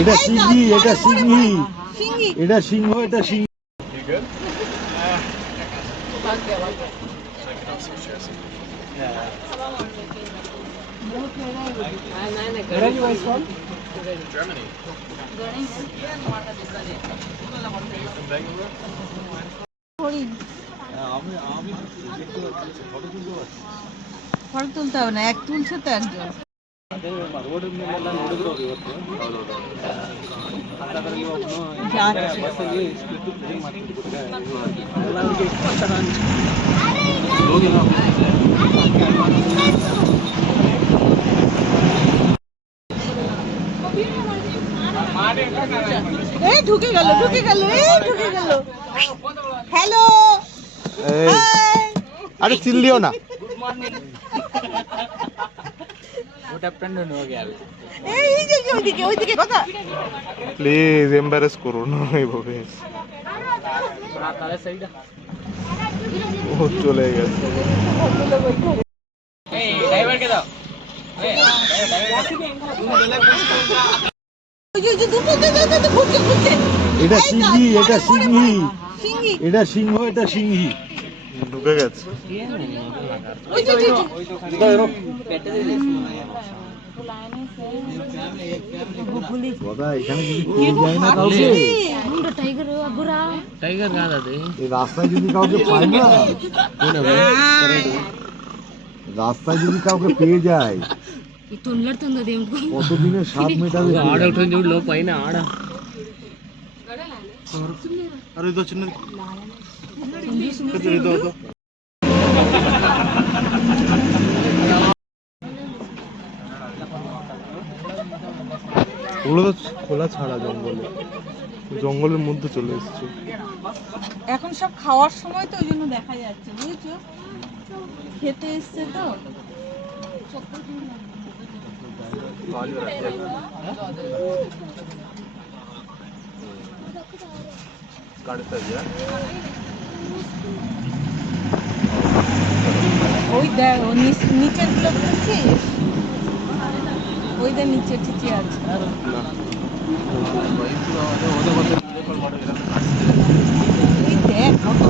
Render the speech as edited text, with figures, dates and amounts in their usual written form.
এটা সিংহি, এটা সিংহি, এটা সিংহ, এটা সিংহ। Germany. ফটো তুলতে হবে না, এক তুলছে তো একজন। এই ঢুকে গেল, ঢুকে গেল, এই ঢুকে গেল। হ্যালো, আরে চিল্লিও না। এই যে ওইদিকে, ওইদিকে কথা। প্লিজ এম্বারেস করো না এইভাবে। ও চলে গেছে। এটা সিংহি, এটা সিংহি, এটা সিংহ, এটা সিংহি। ঢুকে গেছে। দাদা এখানে যদি পেয়ে যায় না কাউকে, রাস্তায় যদি কাউকে পায় না, রাস্তায় যদি কাউকে পেয়ে যায়, কতদিনের স্বাদ মেটাবে। আরে তো চিন্তা ওগুলো তো খোলা ছাড়া জঙ্গলে, জঙ্গলের মধ্যে চলে এসছে। এখন সব খাওয়ার সময় তো ওই জন্য দেখা যাচ্ছে, বুঝছো, খেতে এসছে তো। ওই দেখ নিচের গুলো দেখছিস, ওই দেখ নিচে ঠিকই আছে। ওই দেখ কত